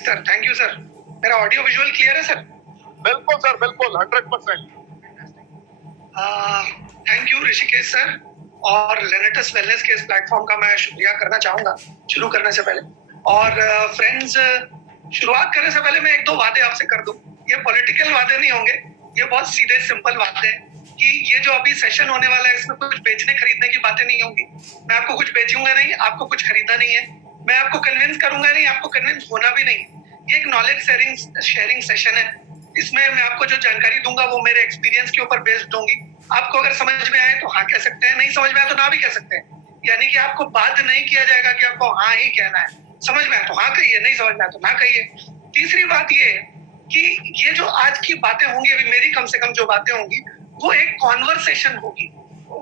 Sir, thank you sir. मेरा audio visual clear है sir? बिल्कुल सर, बिल्कुल 100%। थैंक यू ऋषिकेश सर, और लेनेटस वेलनेस के इस प्लेटफॉर्म का मैं शुक्रिया करना चाहूंगा शुरू करने से पहले। और फ्रेंड्स, शुरुआत करने से पहले मैं एक दो वादे आपसे कर दूं। ये पॉलिटिकल वादे नहीं होंगे, ये बहुत सीधे सिंपल वादे हैं कि ये जो अभी सेशन होने वाला है इसमें कुछ बेचने खरीदने की बातें नहीं होंगी। मैं आपको कुछ बेचूंगा नहीं, आपको कुछ खरीदना नहीं है। मैं आपको कन्विंस करूंगा नहीं, आपको कन्विंस होना भी नहीं। ये एक नॉलेज शेयरिंग सेशन है। इसमें मैं आपको जो जानकारी दूंगा वो मेरे एक्सपीरियंस के ऊपर बेस्ड होंगी। आपको अगर समझ में आए तो हाँ कह सकते हैं, नहीं समझ में आए तो ना भी कह सकते हैं। यानी कि आपको बाध्य नहीं किया जाएगा कि आपको हाँ ही कहना है। समझ में आए तो हाँ कहिए, नहीं समझ में आए तो ना कहिए। तीसरी बात ये कि ये जो आज की बातें होंगी, अभी मेरी कम से कम जो बातें होंगी, वो एक कॉन्वर्सेशन होगी,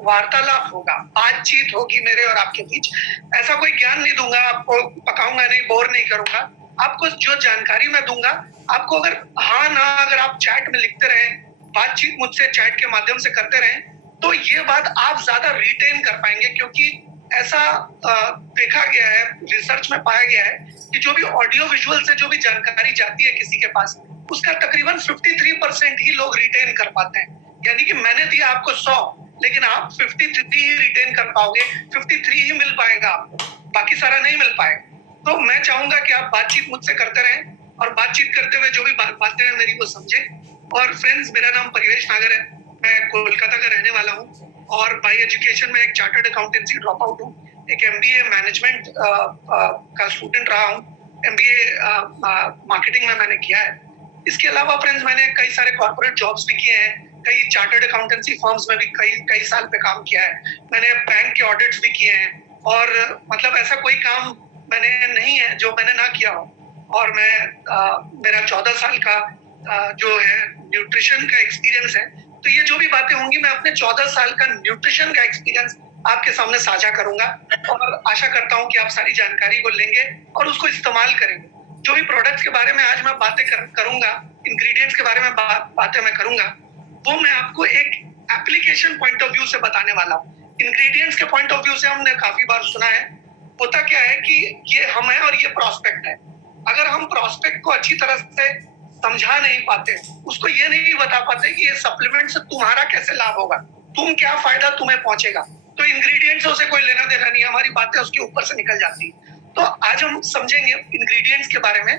वार्तालाप होगा, बातचीत होगी मेरे और आपके बीच। ऐसा कोई ज्ञान नहीं दूंगा, आपको पकाऊंगा नहीं, बोर नहीं करूंगा। आपको जो जानकारी मैं दूंगा, आपको अगर हाँ ना अगर आप चैट में लिखते रहें, बातचीत मुझसे चैट के माध्यम से करते रहें, तो ये बात आप ज्यादा रिटेन कर पाएंगे। क्योंकि ऐसा देखा गया है, रिसर्च में पाया गया है कि जो भी ऑडियो विजुअल से जो भी जानकारी जाती है किसी के पास, उसका तकरीबन 53% ही लोग रिटेन कर पाते हैं। यानी कि मैंने दिया आपको 100, लेकिन आप 53 ही रिटेन कर पाओगे, 53 ही मिल पाएगा आपको, बाकी सारा नहीं मिल पाएगा। तो मैं चाहूंगा कि आप बातचीत मुझसे करते रहें, और बातचीत करते हुए जो भी बातें हैं मेरी वो समझें। और फ्रेंड्स, मेरा नाम परिवेश नागर है, मैं कोलकाता का रहने वाला हूँ, और बाय एजुकेशन में एक चार्टर्ड अकाउंटेंसी ड्रॉप आउट हूँ। एक MBA मैनेजमेंट का स्टूडेंट रहा हूँ। MBA मार्केटिंग में मैंने किया है। इसके अलावा फ्रेंड्स, मैंने कई सारे कॉर्पोरेट जॉब्स भी किए हैं, कई चार्टर्ड अकाउंटेंसी फर्म्स में भी कई साल पे काम किया है। मैंने बैंक के ऑडिट्स भी किए हैं, और मतलब ऐसा कोई काम मैंने नहीं है जो मैंने ना किया हो। और मेरा 14 साल का जो है न्यूट्रिशन का एक्सपीरियंस है। तो ये जो भी बातें होंगी, मैं अपने 14 साल का न्यूट्रिशन का एक्सपीरियंस आपके सामने साझा करूंगा, और आशा करता हूं कि आप सारी जानकारी को लेंगे और उसको इस्तेमाल करेंगे। जो भी प्रोडक्ट्स के बारे में आज मैं बातें करूंगा, इंग्रेडिएंट्स के बारे में बातें मैं करूंगा, वो मैं आपको एक एप्लीकेशन पॉइंट ऑफ व्यू से बताने वाला हूँ। इंग्रेडिएंट्स के पॉइंट ऑफ व्यू से हमने काफी बार सुना है। होता क्या है कि ये हम है और ये प्रोस्पेक्ट है। अगर हम प्रोस्पेक्ट को अच्छी तरह से समझा नहीं पाते, उसको ये नहीं बता पाते कि ये सप्लीमेंट से तुम्हारा कैसे लाभ होगा, तुम क्या फायदा तुम्हें पहुंचेगा, तो इंग्रेडिएंट्स से कोई लेना देना नहीं, हमारी बातें उसके ऊपर से निकल जाती है। तो आज हम समझेंगे इंग्रेडिएंट्स के बारे में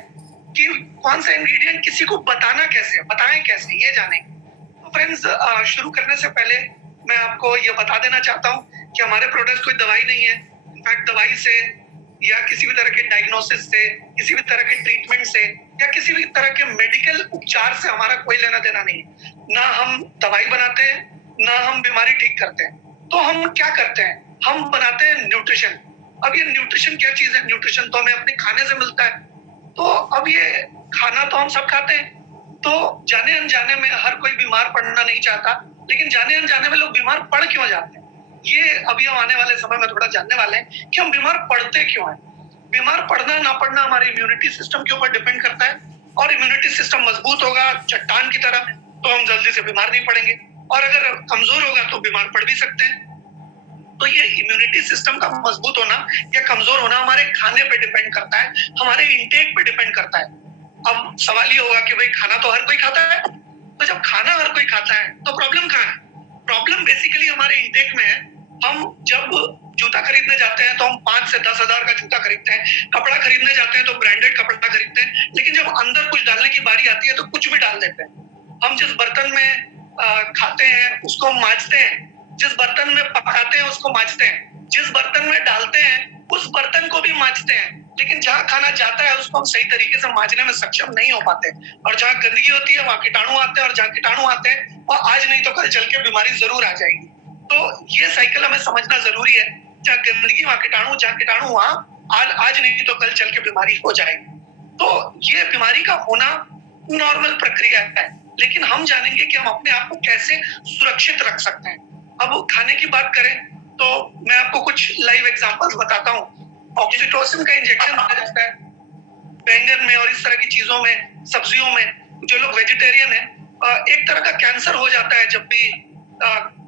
कि कौन सा इंग्रेडिएंट किसी को बताना कैसे, बताएं कैसे, ये जानेंगे। तो फ्रेंड्स, शुरू करने से पहले मैं आपको ये बता देना चाहता हूँ कि हमारे प्रोडक्ट कोई दवाई नहीं है। इनफैक्ट दवाई से या किसी भी तरह के डायग्नोसिस से, किसी भी तरह के ट्रीटमेंट से, या किसी भी तरह के मेडिकल उपचार से हमारा कोई लेना देना नहीं है। ना हम दवाई बनाते हैं, ना हम बीमारी ठीक करते हैं। तो हम क्या करते हैं, हम बनाते हैं न्यूट्रिशन। अब ये न्यूट्रिशन क्या चीज है? न्यूट्रिशन तो हमें अपने खाने से मिलता है। तो अब ये खाना तो हम सब खाते हैं, तो जाने अनजाने में हर कोई बीमार पड़ना नहीं चाहता, लेकिन जाने अनजाने में लोग बीमार पड़ क्यों जाते हैं, ये अभी हम आने वाले समय में थोड़ा जानने वाले हैं कि हम बीमार पड़ते क्यों हैं। बीमार पड़ना ना पड़ना हमारे इम्यूनिटी सिस्टम के ऊपर डिपेंड करता है, और इम्यूनिटी सिस्टम मजबूत होगा चट्टान की तरह तो हम जल्दी से बीमार नहीं पड़ेंगे, और अगर कमजोर होगा तो बीमार पड़ भी सकते हैं। तो ये इम्यूनिटी सिस्टम का मजबूत होना या कमजोर होना हमारे खाने पे डिपेंड करता है, हमारे इंटेक पे डिपेंड करता है। अब सवाल ये होगा कि भाई खाना तो हर कोई खाता है, तो जब खाना हर कोई खाता है तो प्रॉब्लम कहाँ है? प्रॉब्लम बेसिकली हमारे इंटेक में है। हम जब जूता खरीदने जाते हैं तो हम 5 से 10 हजार का जूता खरीदते हैं, कपड़ा खरीदने जाते हैं तो ब्रांडेड कपड़ा खरीदते हैं, लेकिन जब अंदर कुछ डालने की बारी आती है तो कुछ भी डाल देते हैं। हम जिस बर्तन में खाते हैं उसको हम मांजते हैं, जिस बर्तन में पकाते हैं उसको मांजते हैं, जिस बर्तन में डालते हैं उस बर्तन को भी मांजते हैं, लेकिन जहाँ खाना जाता है उसको हम सही तरीके से मांजने में सक्षम नहीं हो पाते। और जहाँ गंदगी होती है वहाँ कीटाणु आते हैं, और जहाँ कीटाणु आते हैं वहाँ आज नहीं तो कल चल के बीमारी जरूर आ जाएगी। तो ये साइकिल हमें समझना जरूरी है। जहाँ गंदगी वहाँ कीटाणु, जहाँ कीटाणु वहाँ आज नहीं तो कल चल के बीमारी हो जाएगी। तो ये बीमारी का होना नॉर्मल प्रक्रिया है, लेकिन हम जानेंगे कि हम अपने आप को कैसे सुरक्षित रख सकते हैं। अब खाने की बात करें तो मैं आपको कुछ लाइव एग्जांपल्स बताता हूँ। ऑक्सीटोसिन का इंजेक्शन दिया जाता है बैंगन में और इस तरह की चीजों में, सब्जियों में। जो लोग वेजिटेरियन है, एक तरह का कैंसर हो जाता है जब भी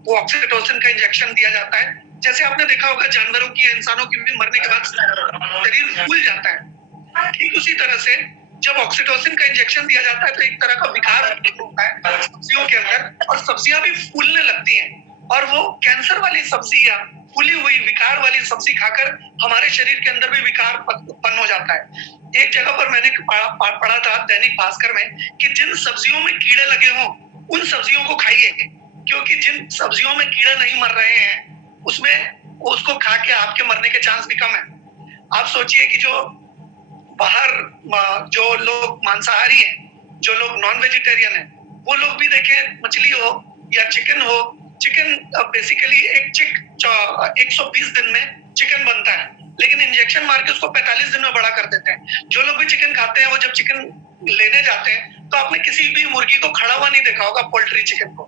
वो ऑक्सीटोसिन का इंजेक्शन दिया जाता है। जैसे आपने देखा होगा जानवरों की, इंसानों की भी मरने के बाद शरीर फूल जाता है, ठीक उसी तरह से जब ऑक्सीटोसिन का इंजेक्शन दिया जाता है तो एक तरह का विकार होता है सब्जियों के अंदर, और सब्जियां भी फूलने लगती हैं, और वो कैंसर वाली सब्जियां, फूली हुई विकार वाली सब्जी खाकर हमारे शरीर के अंदर भी विकार उत्पन्न हो जाता है। एक जगह पर मैंने पढ़ा था दैनिक भास्कर में कि जिन सब्जियों में कीड़े लगे हों उन सब्जियों को खाइए, क्योंकि जिन सब्जियों में कीड़े नहीं मर रहे हैं उसमें उसको खा के आपके मरने के चांस भी कम है। आप सोचिए कि जो बाहर जो लोग मांसाहारी हैं, जो लोग नॉन वेजिटेरियन हैं, वो लोग भी देखें, मछली हो या चिकन हो, चिकन बेसिकली एक चिक 120 दिन में चिकन बनता है, लेकिन इंजेक्शन मार के उसको 45 दिन में बड़ा कर देते हैं। जो लोग भी चिकन खाते हैं वो जब चिकन लेने जाते हैं तो आपने किसी भी मुर्गी को खड़ा हुआ नहीं देखा होगा, पोल्ट्री चिकन को,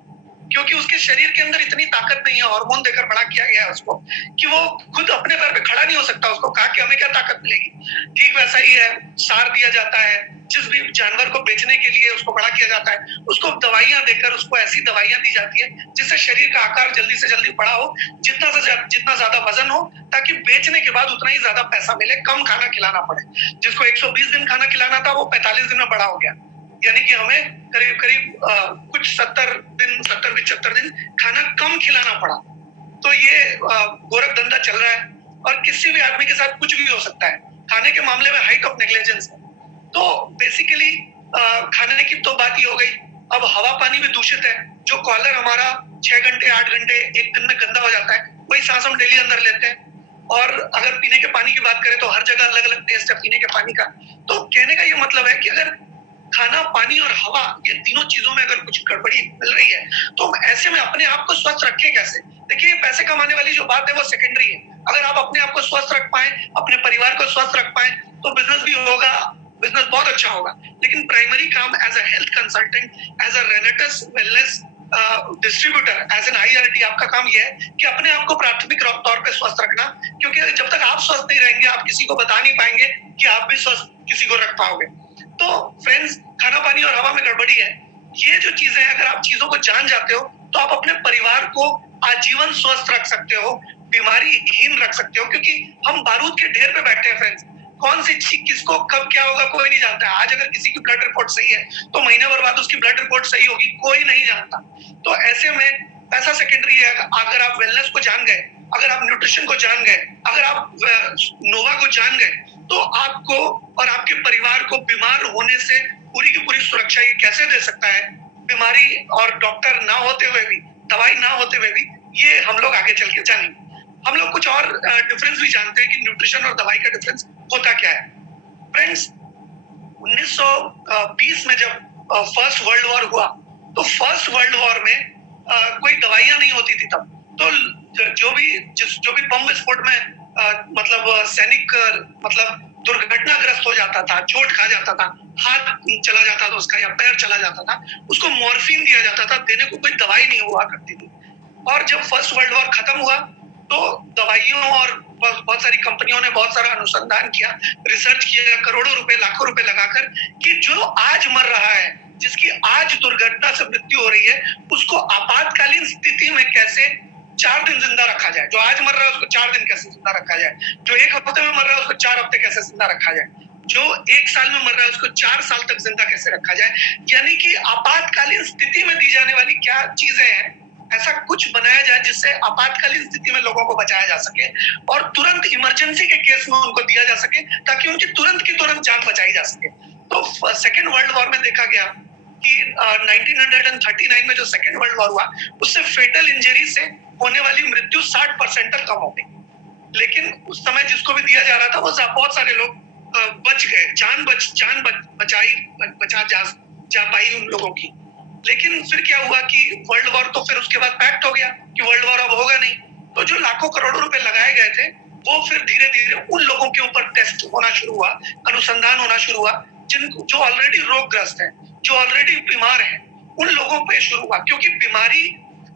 क्योंकि उसके शरीर के अंदर इतनी ताकत नहीं है, हार्मोन देकर बड़ा किया गया है उसको कि वो खुद अपने पैर पे खड़ा नहीं हो सकता। उसको खा के हमें क्या ताकत मिलेगी? ठीक वैसा ही है, सार दिया जाता है, जिस भी जानवर को बेचने के लिए उसको बड़ा किया जाता है, उसको दवाइयां देकर उसको ऐसी दवाइयां दी जाती है जिससे शरीर का आकार जल्दी से जल्दी बड़ा हो, जितना ज्यादा वजन हो, ताकि बेचने के बाद उतना ही ज्यादा पैसा मिले, कम खाना खिलाना पड़े। जिसको 120 दिन खाना खिलाना था वो 45 दिन में बड़ा हो गया, यानी कि हमें करीब करीब कुछ 70-75 दिन खाना कम खिलाना पड़ा। तो ये गोरख धंधा चल रहा है, और किसी भी आदमी के साथ कुछ भी हो सकता है। खाने के मामले में हाइट ऑफ नेग्लिजेंस है। तो बेसिकली खाने की तो बात ही हो गई। अब हवा पानी भी दूषित है। जो कॉलर हमारा 6 घंटे 8 घंटे एक दिन में गंदा हो जाता है, वही सांस हम डेली अंदर लेते हैं। और अगर पीने के पानी की बात करें तो हर जगह अलग अलग टेस्ट है पीने के पानी का। तो कहने का ये मतलब है कि अगर खाना, पानी और हवा, ये तीनों चीजों में अगर कुछ गड़बड़ी मिल रही है तो हम ऐसे में अपने आप को स्वस्थ रखें कैसे? देखिए, पैसे कमाने वाली जो बात है वो सेकेंडरी है। अगर आप अपने आप को स्वस्थ रख पाए, अपने परिवार को स्वस्थ रख पाए, तो बिजनेस भी होगा, बिजनेस बहुत अच्छा होगा। लेकिन प्राइमरी काम as a health consultant, as a Renatus wellness distributor, as an IRT, आपका काम यह है कि अपने आप को प्राथमिक तौर पे स्वस्थ रखना, क्योंकि जब तक आप स्वस्थ नहीं रहेंगे आप किसी को बता नहीं पाएंगे कि आप भी स्वस्थ किसी को रख पाओगे। तो फ्रेंड्स, खाना पानी और हवा में गड़बड़ी है। ये जो चीजें, अगर आप चीजों को जान जाते हो तो आप अपने परिवार को आजीवन स्वस्थ रख सकते हो, बीमारीहीन रख सकते हो, क्योंकि हम बारूद के ढेर पे बैठे हैं फ्रेंड्स। कौन सी चीज किसको कब क्या होगा कोई नहीं जानता। आज अगर किसी की ब्लड रिपोर्ट सही है तो महीने भर बाद उसकी ब्लड रिपोर्ट सही होगी, कोई नहीं जानता। तो ऐसे में पैसा सेकेंडरी है। अगर आप वेलनेस को जान गए, अगर आप न्यूट्रिशन को जान गए, अगर आप नोवा को जान गए, तो आपको और आपके परिवार को बीमार होने से पूरी की पूरी सुरक्षा ये कैसे दे सकता है, बीमारी और डॉक्टर ना होते हुए भी, दवाई ना होते हुए भी, ये हम लोग आगे चल के जानेंगे। हम लोग कुछ और डिफरेंस भी जानते हैं कि न्यूट्रिशन और दवाई का डिफरेंस होता क्या है। फ्रेंड्स, 1920 में जब फर्स्ट वर्ल्ड वॉर हुआ, तो फर्स्ट वर्ल्ड वॉर में कोई दवाइयां नहीं होती थी तब। तो जो भी बम विस्फोट में मतलब सैनिक मतलब दुर्घटनाग्रस्त हो जाता था, चोट खा जाता था, हाथ चला जाता था उसका या पैर चला जाता था, उसको मॉर्फिन दिया जाता था, देने को कोई दवाई नहीं हुआ करती थी। और जब फर्स्ट वर्ल्ड वॉर खत्म हुआ तो दवाइयों और बहुत सारी कंपनियों ने बहुत सारा अनुसंधान किया, रिसर्च किया, करोड़ों रुपए लाखों रुपए लगाकर, कि जो आज मर रहा है, जिसकी आज दुर्घटना से मृत्यु हो रही है, उसको आपातकालीन स्थिति में कैसे 4 दिन जिंदा रखा जाए। जो आज मर रहा है उसको 4 दिन कैसे जिंदा रखा जाए, जो 1 हफ्ते में मर रहा है उसको 4 हफ्ते कैसे जिंदा रखा जाए, जो 1 साल में मर रहा है उसको 4 साल तक जिंदा कैसे रखा जाए। यानी कि आपातकालीन स्थिति में दी जाने वाली क्या चीजें हैं, ऐसा कुछ बनाया जाए जिससे आपातकालीन स्थिति में लोगों को बचाया जा सके और तुरंत इमरजेंसी के केस में उनको दिया जा सके, ताकि उनकी तुरंत की तुरंत जान बचाई जा सके। तो सेकेंड वर्ल्ड वॉर में देखा गया कि 1939 में जो सेकेंड वर्ल्ड वॉर हुआ, उससे फेटल इंजरी से होने वाली मृत्यु 60% तक कम हो गई। लेकिन उस समय जिसको भी दिया जा रहा था वो बहुत सारे लोग बच गए, जान बचा जा पाई उन लोगों की। लेकिन फिर क्या हुआ कि वर्ल्ड वॉर तो फिर उसके बाद पैक्ट हो गया कि वर्ल्ड वॉर अब होगा नहीं। तो जो लाखों करोड़ों रुपए लगाए गए थे वो फिर धीरे धीरे उन लोगों के ऊपर टेस्ट होना शुरू हुआ, अनुसंधान होना शुरू हुआ, जो ऑलरेडी रोगग्रस्त है, जो ऑलरेडी बीमार है, उन लोगों पे शुरू हुआ। क्योंकि बीमारी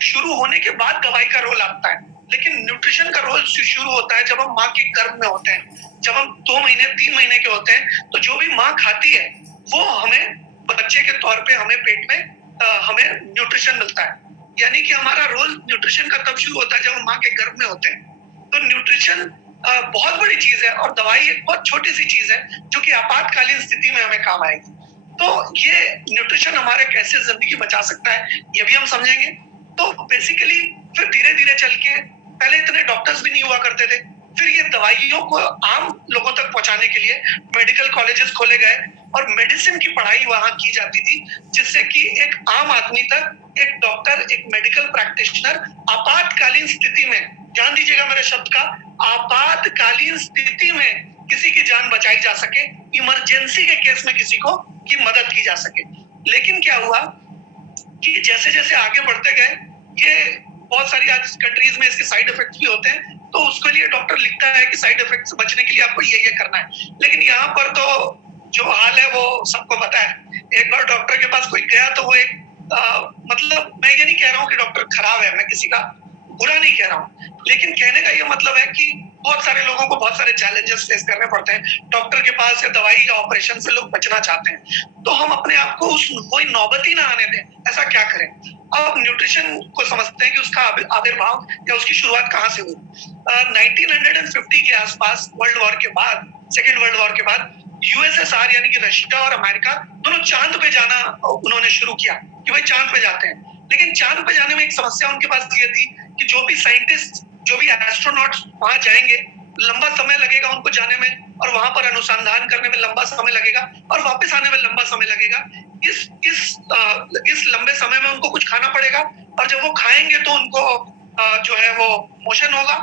शुरू होने के बाद दवाई का रोल आता है, लेकिन न्यूट्रिशन का रोल शुरू होता है जब हम माँ के गर्भ में होते हैं। जब हम 2 महीने 3 महीने के होते हैं तो जो भी माँ खाती है वो हमें बच्चे के तौर पे हमें पेट में हमें न्यूट्रिशन मिलता है। यानी कि हमारा रोल न्यूट्रिशन का तब शुरू होता है जब हम माँ के गर्भ में होते हैं। तो न्यूट्रिशन बहुत बड़ी चीज है और दवाई एक बहुत छोटी सी चीज है जो कि आपातकालीन स्थिति में हमें काम काम आएगी। तो ये न्यूट्रिशन हमारे कैसे जिंदगी बचा सकता है ये भी हम समझेंगे। तो बेसिकली फिर धीरे धीरे चल के, पहले इतने डॉक्टर्स भी नहीं हुआ करते थे, फिर ये दवाइयों को आम लोगों तक पहुंचाने के लिए मेडिकल कॉलेजेस खोले गए और मेडिसिन की पढ़ाई वहां की जाती थी, जिससे कि एक आम आदमी तक एक डॉक्टर, एक मेडिकल प्रैक्टिशनर आपातकालीन स्थिति में, ध्यान दीजिएगा मेरे शब्द का, आपातकालीन स्थिति में किसी की जान बचाई जा सके, इमरजेंसी के केस में किसी को की मदद की जा सके। लेकिन क्या हुआ कि जैसे जैसे आगे बढ़ते गए, ये बहुत सारी आज कंट्रीज में इसके साइड इफेक्ट्स भी होते हैं, तो उसके लिए डॉक्टर लिखता है कि साइड इफेक्ट से बचने के लिए आपको ये करना है। लेकिन यहाँ पर तो जो हाल है वो सबको पता है। एक बार डॉक्टर के पास कोई गया तो वो एक मतलब, मैं ये नहीं कह रहा हूँ कि डॉक्टर खराब है, मैं किसी का बुरा नहीं कह रहा हूँ, लेकिन कहने का ये मतलब है कि बहुत सारे लोगों को बहुत सारे चैलेंजेस फेस करने पड़ते हैं। डॉक्टर के पास या दवाई या ऑपरेशन से लोग बचना चाहते हैं, तो हम अपने आप को उस कोई नौबत ही ना आने दें। ऐसा क्या करें? अब न्यूट्रिशन को समझते हैं कि उसका आविर्भाव या उसकी शुरुआत कहाँ से हुई। 1950 के आसपास, वर्ल्ड वॉर के बाद, सेकेंड वर्ल्ड वॉर के बाद, यूएसएसआर यानी कि रशिया और अमेरिका दोनों चांद पे जाना उन्होंने शुरू किया कि भाई चांद पे जाते हैं। लेकिन चांद पे जाने में एक समस्या उनके पास ये थी कि जो भी साइंटिस्ट, जो भी एस्ट्रोनॉट्स वहां जाएंगे, लंबा समय लगेगा उनको जाने में, और वहां पर अनुसंधान करने में लंबा समय लगेगा, और वापस आने में लंबा समय लगेगा। इस लंबे समय में उनको कुछ खाना पड़ेगा, और जब वो खाएंगे तो उनको जो है वो मोशन होगा,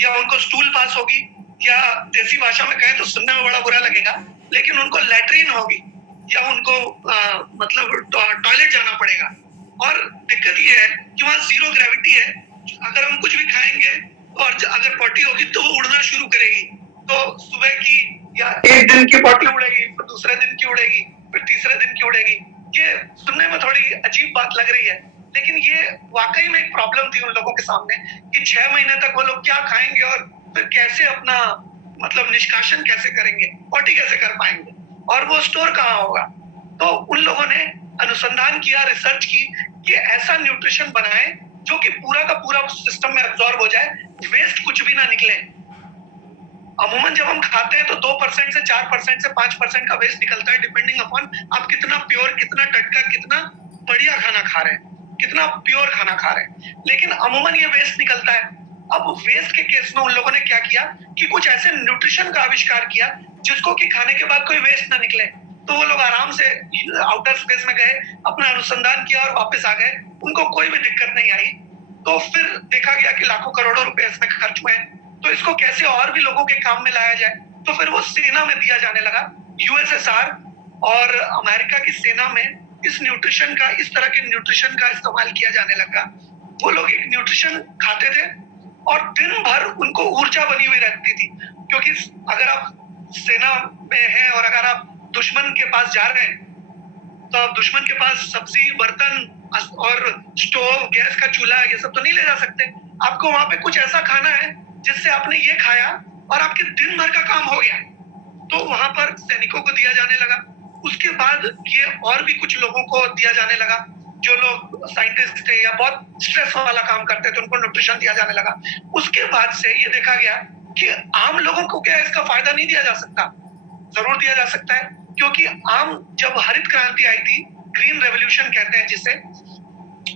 या उनको स्टूल पास होगी, या देसी भाषा में कहें तो सुनने में बड़ा बुरा लगेगा, लेकिन उनको लैट्रिन होगी, या उनको मतलब टॉयलेट जाना पड़ेगा। और दिक्कत ये है कि वहां जीरो ग्रेविटी है, अगर हम कुछ भी खाएंगे और अगर पॉटी होगी तो वो उड़ना शुरू करेगी। तो सुबह की या एक दिन की पॉटी उड़ेगी, फिर दूसरे दिन की उड़ेगी, फिर तीसरे दिन की उड़ेगी। ये सुनने में थोड़ी अजीब बात लग रही है, लेकिन ये वाकई में एक प्रॉब्लम थी उन लोगों के सामने कि 6 महीने तक वो लोग क्या खाएंगे और फिर कैसे अपना मतलब निष्कासन कैसे करेंगे, पॉटी कैसे कर पाएंगे, और वो स्टोर कहाँ होगा। तो उन लोगों ने अनुसंधान किया, रिसर्च की कि ऐसा न्यूट्रिशन बनाए जो कि पूरा का पूरा सिस्टम में एब्जॉर्ब हो जाए, वेस्ट कुछ भी ना निकले। अमूमन जब हम खाते हैं तो 2% से 4% से 5% का वेस्ट निकलता है, डिपेंडिंग अपॉन आप कितना प्योर, कितना टटका, कितना बढ़िया खाना खा रहे हैं, कितना प्योर खाना खा रहे हैं। लेकिन अमूमन ये वेस्ट निकलता है। अब वेस्ट के केस में उन लोगों ने क्या किया कि कुछ ऐसे न्यूट्रिशन का आविष्कार किया जिसको कि खाने के बाद कोई वेस्ट ना निकले। तो वो लोग आराम से आउटर स्पेस में गए, अपना अनुसंधान किया और वापस आ गए, उनको कोई भी दिक्कत नहीं आई। तो फिर देखा गया कि लाखों करोड़ों रुपए इसमें खर्च हुए, तो इसको कैसे और भी लोगों के काम में लाया जाए। तो फिर वो सेना में दिया जाने लगा। यूएसएसआर और अमेरिका की सेना में इस न्यूट्रिशन का, इस तरह के न्यूट्रिशन का इस्तेमाल किया जाने लगा। वो लोग एक न्यूट्रिशन खाते थे और दिन भर उनको ऊर्जा बनी हुई रहती थी, क्योंकि अगर आप सेना में हैं और अगर आप दुश्मन के पास जा रहे हैं तो आप दुश्मन के पास सब्जी, बर्तन और स्टोव, गैस का चूल्हा, ये सब तो नहीं ले जा सकते। आपको वहां पे कुछ ऐसा खाना है जिससे आपने ये खाया और आपके दिन भर का काम हो गया। तो वहां पर सैनिकों को दिया जाने लगा। उसके बाद ये और भी कुछ लोगों को दिया जाने लगा, जो लोग साइंटिस्ट थे या बहुत स्ट्रेस वाला काम करते थे, उनको न्यूट्रिशन दिया जाने लगा। उसके बाद से ये देखा गया कि आम लोगों को क्या इसका फायदा नहीं दिया जा सकता? जरूर दिया जा सकता है, क्योंकि आम जब हरित क्रांति आई थी, ग्रीन रेवोल्यूशन कहते हैं जिसे,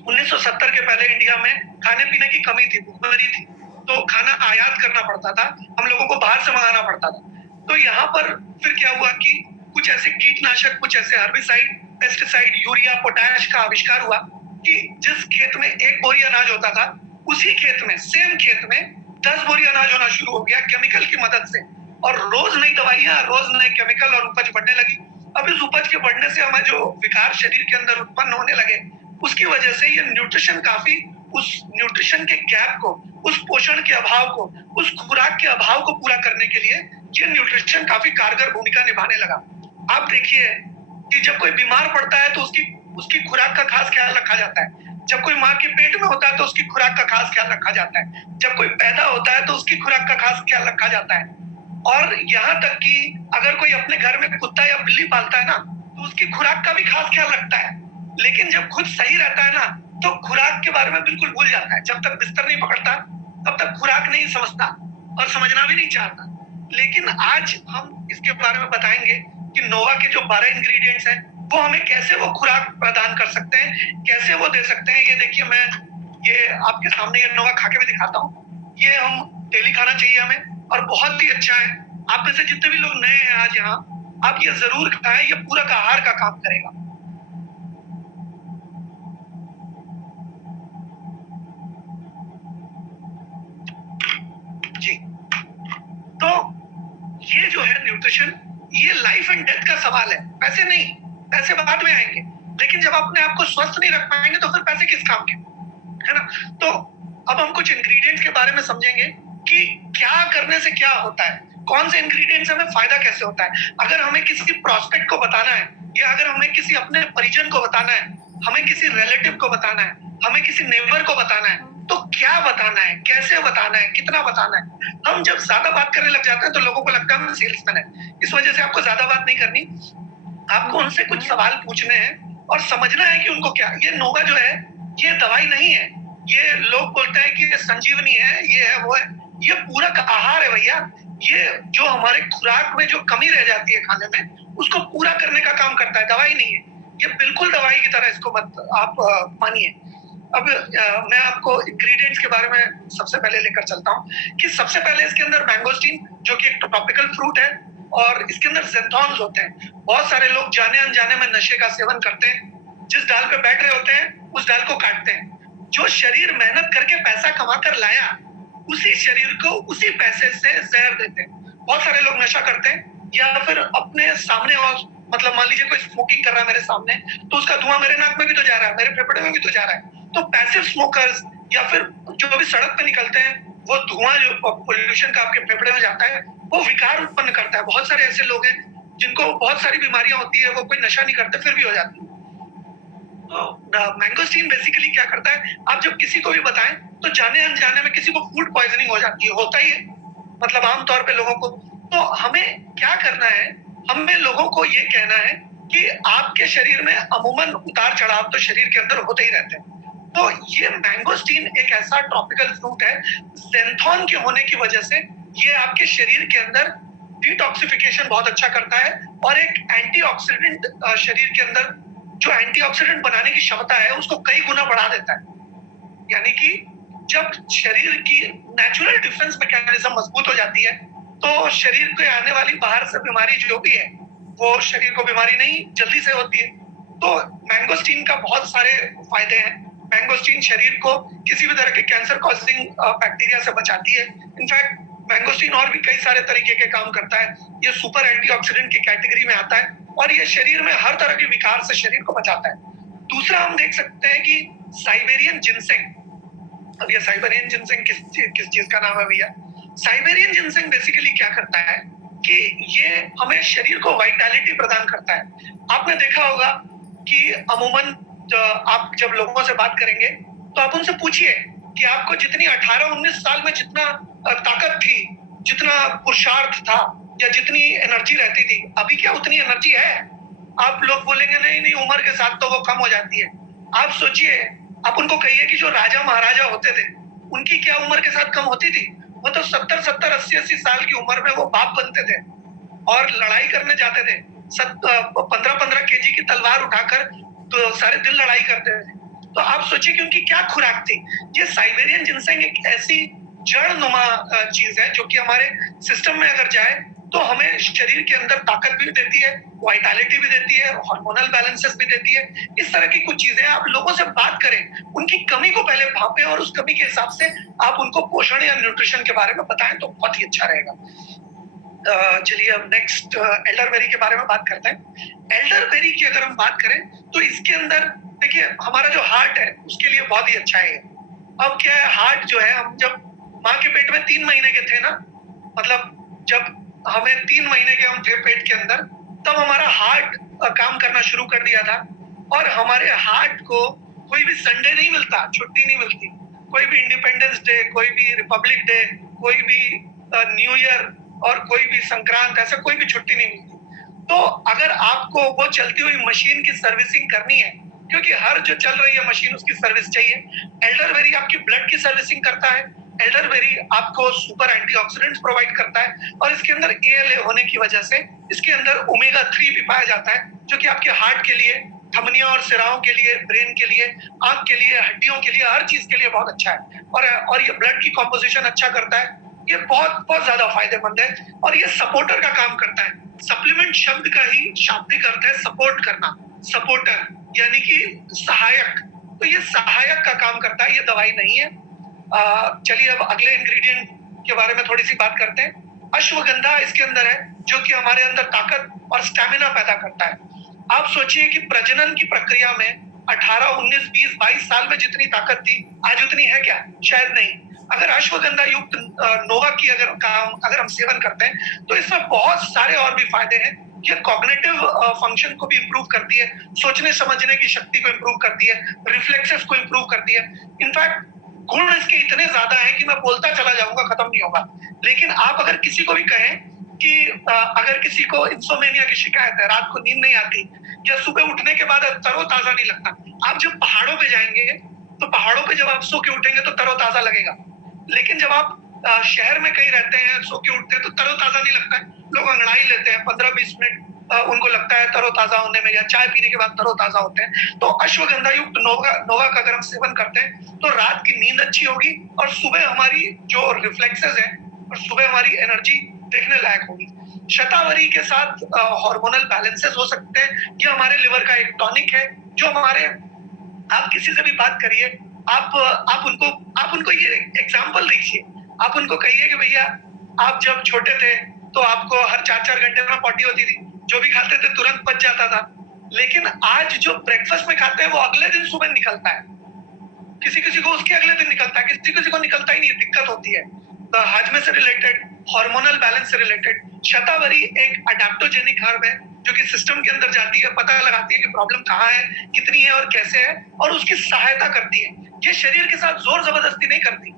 1970 के पहले इंडिया में खाने पीने की कमी थी, भूखमरी थी, तो खाना आयात करना पड़ता था, हम लोगों को बाहर से मंगाना पड़ता था। तो यहाँ पर फिर क्या हुआ कि कुछ ऐसे कीटनाशक, कुछ ऐसे हर्बिसाइड, पेस्टिसाइड, यूरिया, पोटाश का आविष्कार हुआ कि जिस खेत में 1 बोरी अनाज होता था, उसी खेत में, सेम खेत में 10 बोरी अनाज होना शुरू हो गया केमिकल की मदद से। और रोज नई दवाइयां, रोज नए केमिकल, और उपज बढ़ने लगी। अब इस उपज के बढ़ने से हमें जो विकार शरीर के अंदर उत्पन्न होने लगे, उसकी वजह से ये न्यूट्रिशन काफी, उस न्यूट्रिशन के गैप को, उस पोषण के अभाव को, उस खुराक के अभाव को पूरा करने के लिए ये न्यूट्रिशन काफी कारगर भूमिका निभाने लगा। आप देखिए कि जब कोई बीमार पड़ता है तो उसकी खुराक का खास ख्याल रखा जाता है। जब कोई माँ के पेट में होता है तो उसकी खुराक का खास ख्याल रखा जाता है। जब कोई पैदा होता है तो उसकी खुराक का खास ख्याल रखा जाता है। और यहाँ तक कि अगर कोई अपने घर में कुत्ता या बिल्ली पालता है ना, तो उसकी खुराक का भी खास ख्याल रखता है। लेकिन जब खुद सही रहता है ना, तो खुराक के बारे में बिल्कुल भूल जाता है। जब तक बिस्तर नहीं पकड़ता तब तक खुराक नहीं समझता और समझना भी नहीं चाहता। लेकिन आज हम इसके बारे में बताएंगे कि नोवा के जो 12 इंग्रेडिएंट्स हैं वो हमें कैसे वो खुराक प्रदान कर सकते हैं, कैसे वो दे सकते हैं। ये देखिए, मैं ये आपके सामने ये नोवा खा के भी दिखाता हूँ। ये हम डेली खाना चाहिए हमें और बहुत ही अच्छा है। आप में से जितने भी लोग नए हैं आज यहाँ, आप ये जरूर खाएं, ये पूरक आहार का काम करेगा। जी, तो ये जो है न्यूट्रिशन, ये लाइफ एंड डेथ का सवाल है, पैसे नहीं। पैसे बाद में आएंगे, लेकिन जब अपने आप को स्वस्थ नहीं रख पाएंगे तो फिर पैसे किस काम के, है ना। तो अब हम कुछ इंग्रेडिएंट्स के बारे में समझेंगे कि क्या करने से क्या होता है, कौन से इंग्रेडिएंट्स हमें फायदा कैसे होता है। अगर हमें किसी प्रोस्पेक्ट को बताना है, या अगर हमें किसी अपने परिजन को बताना है, हमें किसी रिलेटिव को बताना है, हमें किसी नेबर को बताना है, तो क्या बताना है, कैसे बताना है, कितना बताना है। हम जब ज्यादा बात करने लग जाते हैं तो लोगों को लगता है हम सेल्समैन है। इस वजह से आपको ज्यादा बात नहीं करनी, आपको उनसे कुछ सवाल पूछने हैं और समझना है कि उनको क्या। ये नोवा जो है ये दवाई नहीं है। ये लोग बोलते हैं कि ये संजीवनी है, ये है वो है। ये पूरक आहार है भैया। ये जो हमारे खुराक में जो कमी रह जाती है खाने में, उसको पूरा करने का काम करता है, दवाई नहीं है। ये बिल्कुल दवाई की तरह इसको मत आप मानिए। अब मैं आपको इंग्रेडिएंट्स के बारे में सबसे पहले लेकर चलता हूँ कि सबसे पहले इसके अंदर मैंगोस्टीन, जो कि एक ट्रॉपिकल फ्रूट है, और इसके अंदर ज़ेंथॉन्स होते हैं। बहुत सारे लोग जाने अनजाने में नशे का सेवन करते हैं। जिस डाल पे बैठ रहे होते हैं उस डाल को काटते हैं। जो शरीर मेहनत करके पैसा कमा कर लाया, उसी शरीर को उसी पैसे से जहर देते हैं। बहुत सारे लोग नशा करते हैं, या फिर अपने सामने, और मतलब मान लीजिए कोई स्मोकिंग कर रहा है मेरे सामने, तो उसका धुआं मेरे नाक में भी तो जा रहा है, मेरे फेफड़े में भी तो जा रहा है। तो पैसिव स्मोकर्स या फिर जो भी सड़क पे निकलते हैं, वो धुआं जो पोल्यूशन का आपके फेफड़े में जाता है, वो विकार उत्पन्न करता है। बहुत सारे ऐसे लोग हैं जिनको बहुत सारी बीमारियां होती है, वो कोई नशा नहीं करते फिर भी हो जाती है। तो मैंगोस्टीन बेसिकली क्या करता है, आप जब किसी को भी बताएं तो जाने अनजाने में किसी को फूड पॉइजनिंग हो जाती है, होता ही है, मतलब आमतौर पे लोगों को। तो हमें क्या करना है, हमें लोगों को ये कहना है कि आपके शरीर में अमूमन उतार चढ़ाव तो शरीर के अंदर होते ही रहते हैं। तो ये मैंगोस्टीन एक ऐसा ट्रॉपिकल फ्रूट है, ज़ेंथॉन के होने की वजह से ये आपके शरीर के अंदर डिटॉक्सिफिकेशन बहुत अच्छा करता है, और एक एंटीऑक्सीडेंट शरीर के अंदर जो एंटीऑक्सीडेंट बनाने की क्षमता है उसको कई गुना बढ़ा देता है। यानी कि जब शरीर की नेचुरल डिफेंस मैकेनिज्म मजबूत हो जाती है, तो शरीर को आने वाली बाहर से बीमारी जो भी है, वो शरीर को बीमारी नहीं जल्दी से होती है। तो मैंगोस्टीन का बहुत सारे फायदे हैं। मैंगोस्टीन शरीर को किसी भी तरह के कैंसर कॉजिंग बैक्टीरिया से बचाती है। इनफैक्ट मैंगोस्टीन और भी कई सारे तरीके के काम करता है। ये सुपर एंटीऑक्सीडेंट की कैटेगरी में आता है, और ये शरीर में हर तरह के विकार से शरीर को बचाता है। दूसरा हम देख सकते हैं कि साइबेरियन जिनसेंग। अब ये साइबेरियन जिनसेंग किस चीज का नाम है भैया? साइबेरियन जिनसेंग बेसिकली क्या करता है कि ये हमें शरीर को वाइटैलिटी प्रदान करता है। आपने देखा होगा कि अमूमन आप जब लोगों से बात करेंगे तो आप उनसे पूछिए कि आपको जितनी 18-19 साल में जितना ताकत थी, जितना पुरुषार्थ था, या जितनी एनर्जी रहती थी, अभी क्या उतनी एनर्जी है? आप लोग बोलेंगे नहीं नहीं, उम्र के साथ तो वो कम हो जाती है। आप सोचिए, आप उनको कहिए कि जो राजा महाराजा होते थे उनकी क्या उम्र के साथ कम होती थी? वो तो 70-70, 80-80 साल की उम्र में वो बाप बनते थे और लड़ाई करने जाते थे। 15-15 केजी की तलवार उठाकर तो सारे दिन लड़ाई करते थे। तो आप सोचिए कि उनकी क्या खुराक थी। ये साइबेरियन जिनसेंग एक ऐसी जड़ नुमा चीज है जो कि हमारे सिस्टम में अगर जाए तो हमें शरीर के अंदर ताकत भी देती है, वाइटैलिटी भी देती है, हार्मोनल बैलेंसेस भी देती है। इस तरह की कुछ चीजें आप लोगों से बात करें, उनकी कमी को पहले भापें और उस कमी के हिसाब से आप उनको पोषण या न्यूट्रिशन के बारे में बताएं तो बहुत ही अच्छा रहेगा। चलिए अब नेक्स्ट एल्डरबेरी के बारे में बात करते हैं। एल्डरबेरी की अगर हम बात करें तो इसके अंदर देखिए, हमारा जो हार्ट है उसके लिए बहुत ही अच्छा है। अब क्या है, हार्ट जो है, हम जब माँ के पेट में 3 महीने के थे ना, मतलब जब हमें 3 महीने के हम थे पेट के अंदर, तब हमारा हार्ट काम करना शुरू कर दिया था। और हमारे हार्ट को कोई भी संडे नहीं मिलता, छुट्टी नहीं मिलती। कोई भी इंडिपेंडेंस डे, कोई भी रिपब्लिक डे, कोई भी न्यू ईयर और कोई भी संक्रांत, ऐसा कोई भी छुट्टी नहीं मिलती। तो अगर आपको वो चलती हुई मशीन की सर्विसिंग करनी है, क्योंकि हर जो चल रही है मशीन उसकी सर्विस चाहिए। एल्डरबेरी आपकी ब्लड की सर्विसिंग करता है, एल्डरबेरी आपको सुपर एंटीऑक्सीडेंट्स प्रोवाइड करता है और इसके अंदर ALA होने की वजह से इसके अंदर ओमेगा 3 भी पाया जाता है, जो कि आपके हार्ट के लिए, धमनियों और सिराओं के लिए, ब्रेन के लिए, आंख के लिए, हड्डियों के लिए, हर चीज के लिए बहुत अच्छा है। और ये ब्लड की कॉम्पोजिशन अच्छा करता है। ये बहुत बहुत ज्यादा फायदेमंद है और ये सपोर्टर का काम करता है। सप्लीमेंट शब्द का ही शाब्दिक अर्थ है सपोर्ट करना, सपोर्टर यानी कि सहायक। तो ये सहायक का काम करता है, ये दवाई नहीं है। चलिए अब अगले इंग्रेडिएंट के बारे में थोड़ी सी बात करते हैं। अश्वगंधा इसके अंदर है, जो कि हमारे अंदर ताकत और स्टैमिना पैदा करता है। आप सोचिए कि प्रजनन की प्रक्रिया में 18, 19, 20, 22 साल में जितनी ताकत थी, आज उतनी है क्या? शायद नहीं। अगर अश्वगंधा युक्त नोवा की अगर हम सेवन करते हैं तो इसमें बहुत सारे और भी फायदे हैं। ये कॉग्निटिव फंक्शन को भी इंप्रूव करती है, सोचने समझने की शक्ति को इंप्रूव करती है, रिफ्लेक्सेस को इंप्रूव करती है। इनफैक्ट गुण इसके इतने ज्यादा है कि मैं बोलता चला जाऊंगा, खत्म नहीं होगा। लेकिन आप अगर किसी को भी कहें कि अगर किसी को इंसोमेनिया की शिकायत है, रात को नींद नहीं आती या सुबह उठने के बाद तरोताजा नहीं लगता, आप जब पहाड़ों पे जाएंगे तो पहाड़ों पे जब आप सो के उठेंगे तो तरोताजा लगेगा। लेकिन जब आप शहर में कहीं रहते हैं, सो के उठते हैं तो तरोताजा नहीं लगता है। लोग अंगड़ाई लेते हैं, 15-20 मिनट उनको लगता है तरोताजा होने में, या चाय पीने के बाद तरोताजा होते हैं। तो अश्वगंधा युक्त नोवा का अगर हम सेवन करते हैं तो रात की नींद अच्छी होगी और सुबह हमारी जो रिफ्लेक्सेस है और सुबह हमारी एनर्जी देखने लायक होगी। शतावरी के साथ हार्मोनल बैलेंसेस हो सकते हैं। ये हमारे लिवर का एक टॉनिक है, जो हमारे, आप किसी से भी बात करिए, आप उनको ये एग्जांपल दीजिए। आप उनको कहिए कि भैया आप जब छोटे थे तो आपको हर 4-4 घंटे में पॉटी होती थी, जो भी खाते थे तुरंत पच जाता था। लेकिन आज जो ब्रेकफास्ट में खाते हैं वो अगले दिन सुबह निकलता है, किसी किसी को उसके अगले दिन निकलता है, किसी किसी को निकलता ही नहीं, दिक्कत होती है। हाजमे से रिलेटेड, हार्मोनल बैलेंस से रिलेटेड शतावरी एक अडैप्टोजेनिक हर्ब है, जो कि सिस्टम के अंदर जाती है, पता लगाती है कि प्रॉब्लम कहाँ है, कितनी है और कैसे है, और उसकी सहायता करती है। ये शरीर के साथ जोर जबरदस्ती नहीं करती,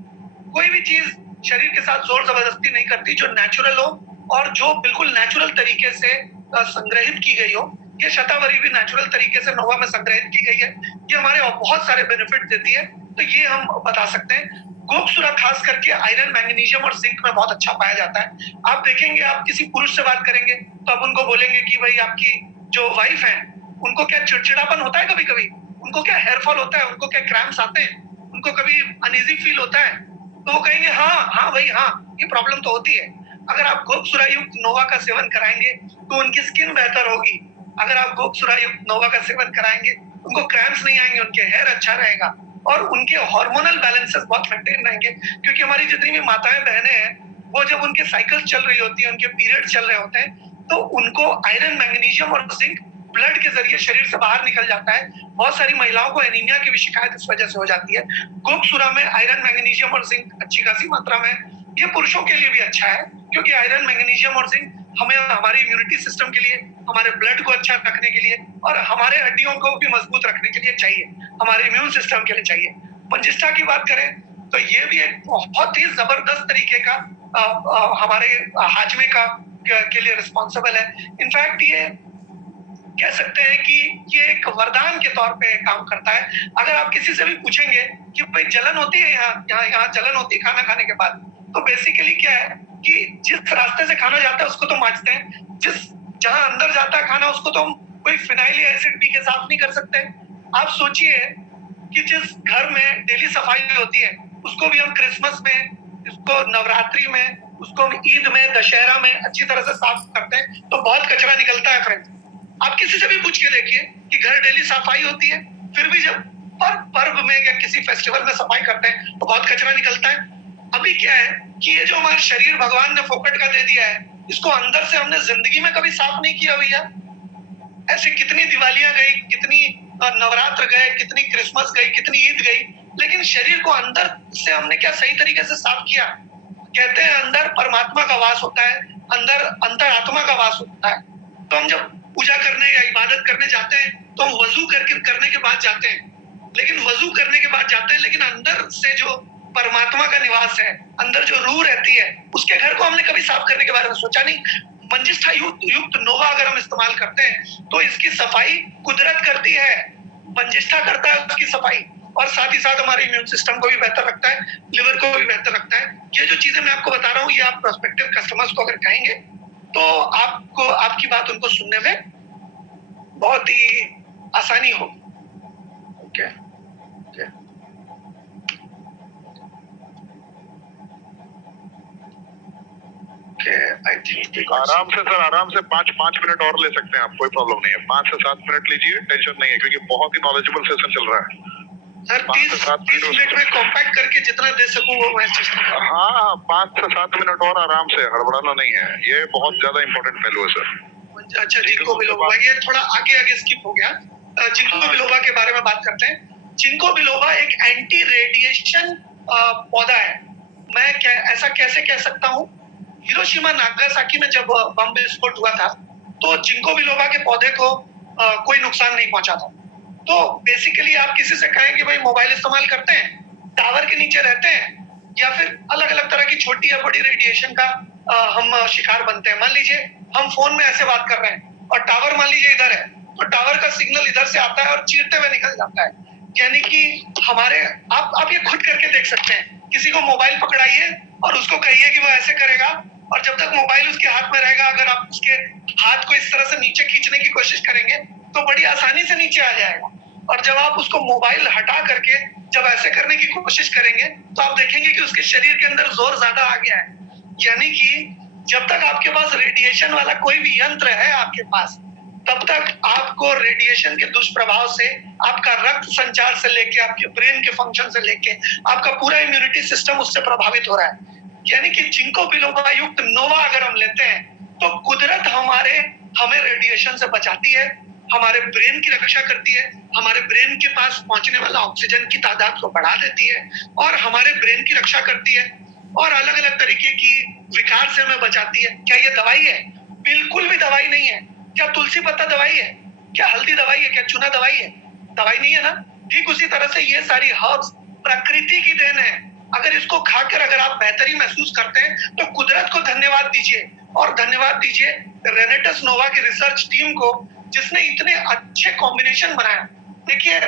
कोई भी चीज शरीर के साथ जोर जबरदस्ती नहीं करती, जो नेचुरल हो और जो बिल्कुल नेचुरल तरीके से संग्रहित की गई हो। ये शतावरी भी नेचुरल तरीके से नोवा में संग्रहित की गई है। ये हमारे बहुत सारे बेनिफिट देती है, तो ये हम बता सकते हैं। गोकसुरा खास करके आयरन, मैग्नीशियम और जिंक में बहुत अच्छा पाया जाता है। आप देखेंगे, आप किसी पुरुष से बात करेंगे तो आप उनको बोलेंगे कि भाई आपकी जो वाइफ है उनको क्या चिड़चिड़ापन होता है, कभी कभी उनको क्या हेयर फॉल होता है, उनको क्या क्रैम्प्स आते हैं, उनको कभी अनईजी फील होता है, तो वो कहेंगे हाँ भाई हाँ, ये प्रॉब्लम तो होती है। अगर आप गोकसुरा युक्त नोवा का सेवन कराएंगे तो उनकी स्किन बेहतर होगी। अगर आप गोकसुरा युक्त नोवा का सेवन कराएंगे, उनको क्रैम्प्स नहीं आएंगे, उनके हेयर अच्छा रहेगा और उनके हार्मोनल बैलेंसेस बहुत मेंटेन रहेंगे। क्योंकि हमारी जितनी भी माताएं बहनें हैं, वो जब उनके साइकिल्स चल रही होती है, उनके पीरियड चल रहे होते हैं, तो उनको आयरन, मैग्नीशियम और जिंक ब्लड के जरिए शरीर से बाहर निकल जाता है। बहुत सारी महिलाओं को एनीमिया की भी शिकायत इस वजह से हो जाती है। गोकसुरा में आयरन, मैग्नीशियम और जिंक अच्छी खासी मात्रा में। ये पुरुषों के लिए भी अच्छा है, क्योंकि आयरन, मैग्नीशियम और जिंक हमें हमारे इम्यूनिटी सिस्टम के लिए, हमारे ब्लड को अच्छा रखने के लिए और हमारे हड्डियों को भी मजबूत रखने के लिए चाहिए, हमारे इम्यून सिस्टम के लिए चाहिए। पंजिष्ठा की बात करें तो ये भी एक बहुत ही जबरदस्त तरीके का हमारे हाजमे के लिए रिस्पॉन्सिबल है। इनफैक्ट ये कह सकते हैं कि ये एक वरदान के तौर पे काम करता है। अगर आप किसी से भी पूछेंगे कि भाई जलन होती है, यहाँ जलन होती है खाना खाने के बाद, तो बेसिकली क्या है कि जिस रास्ते से खाना जाता है उसको तो मांजते हैं, जहां अंदर जाता है खाना उसको तो हम कोई फिनाइल या एसिड पी के साफ नहीं कर सकते। आप सोचिए कि जिस घर में डेली सफाई होती है उसको भी हम क्रिसमस में, इसको नवरात्रि में, उसको हम ईद में, दशहरा में अच्छी तरह से साफ करते हैं, तो बहुत कचरा निकलता है फ्रेंड्स। आप किसी से भी पूछ के देखिए कि घर डेली सफाई होती है, फिर भी जब पर्व में या किसी फेस्टिवल में सफाई करते हैं तो बहुत कचरा निकलता है। अभी क्या है कि ये जो हमारा शरीर भगवान ने फोकट का दे दिया है, इसको अंदर से हमने जिंदगी में कभी साफ नहीं किया भैया। ऐसे कितनी दिवालियां गई, कितनी नवरात्र गए, कितनी क्रिसमस गई, कितनी ईद गई, लेकिन शरीर को अंदर से हमने क्या सही तरीके से साफ किया? कहते हैं अंदर परमात्मा का वास होता है, अंदर अंतरात्मा का वास होता है। तो हम जब पूजा करने या इबादत करने जाते हैं तो हम वजू करने के बाद जाते हैं, लेकिन वजू करने के बाद जाते हैं, लेकिन अंदर से जो परमात्मा का निवास है, अंदर जो रूह रहती है, उसके घर को हमने कभी साफ करने के बारे में सोचा नहीं। मंजिष्ठा युक्त नोवा अगर हम इस्तेमाल करते हैं तो इसकी सफाई कुदरत करती है, मंजिष्ठा करता है उसकी सफाई। और साथ ही साथ हमारे इम्यून सिस्टम को भी बेहतर रखता है, लिवर को भी बेहतर रखता है। ये जो चीजें मैं आपको बता रहा हूँ, ये आप प्रोस्पेक्टिव कस्टमर्स को अगर कहेंगे तो आपको आपकी बात उनको सुनने में बहुत ही आसानी होगी। ओके ओके आई थिंक आराम से सर, आराम से 5 मिनट और ले सकते हैं आप, कोई प्रॉब्लम नहीं है। 5 से 7 मिनट लीजिए, टेंशन नहीं है, क्योंकि बहुत ही नॉलेजेबल सेशन चल रहा है। सर 30 मिनट में कॉम्पैक्ट करके जितना दे सकूं वो मैं चेष्टा करूंगा। हाँ, 5 से 7 मिनट और आराम से, हड़बड़ाना नहीं है। ये बहुत ज्यादा इंपॉर्टेंट पहलू है सर। अच्छा, जिंको बिलोबा, ये थोड़ा आगे स्किप हो गया। जिंको बिलोबा के बारे में बात करते हैं। जिंको बिलोबा एक एंटी रेडिएशन पौधा है। मैं ऐसा कैसे कह सकता हूँ, हिरोशिमा नागासाकी में जब बम विस्फोट हुआ था तो जिंको बिलोबा के पौधे को कोई नुकसान नहीं पहुंचा था। तो बेसिकली आप किसी से कहें कि भाई मोबाइल इस्तेमाल करते हैं, टावर के नीचे रहते हैं, या फिर अलग अलग तरह की छोटी या बड़ी रेडिएशन का हम शिकार बनते हैं। मान लीजिए हम फोन में ऐसे बात कर रहे हैं और टावर मान लीजिए इधर है, तो टावर का सिग्नल इधर से आता है और चीरते हुए निकल जाता है। यानी कि हमारे आप ये खुद करके देख सकते हैं। किसी को मोबाइल पकड़ाइए और उसको कहिए कि वो ऐसे करेगा, और जब तक मोबाइल उसके हाथ में रहेगा, अगर आप उसके हाथ को इस तरह से नीचे खींचने की कोशिश करेंगे तो बड़ी आसानी से नीचे आ जाएगा। और जब आप उसको मोबाइल हटा करके जब ऐसे करने की कोशिश करेंगे तो आप देखेंगे कि उसके शरीर के अंदर जोर ज्यादा आ गया है। यानी कि जब तक आपके पास रेडिएशन वाला कोई भी यंत्र है आपके पास, तब तक आपको रेडिएशन के दुष्प्रभाव से, आपका रक्त संचार से लेके, आपके ब्रेन के फंक्शन से लेके, आपका पूरा इम्यूनिटी सिस्टम उससे प्रभावित हो रहा है। यानी कि जिंको बिलोबा युक्त नोवा अगर हम लेते हैं तो कुदरत हमें रेडिएशन से बचाती है, हमारे ब्रेन की रक्षा करती है, हमारे ब्रेन के पास पहुंचने वाला ऑक्सीजन की तादाद को बढ़ा देती है और हमारे ब्रेन की रक्षा करती है और अलग अलग तरीके की विकार से हमें बचाती है। क्या ये दवाई है? बिल्कुल भी दवाई नहीं है। क्या तुलसी पत्ता दवाई है? क्या हल्दी दवाई है? क्या चूना दवाई है? दवाई नहीं है ना। ठीक उसी तरह से ये सारी हर्ब्स प्रकृति की देन है। अगर इसको खाकर अगर आप बेहतरी महसूस करते हैं तो कुदरत को धन्यवाद दीजिए, और धन्यवाद दीजिए रेनेटस नोवा की रिसर्च टीम को, जिसने इतने अच्छे कॉम्बिनेशन बनाया। देखिए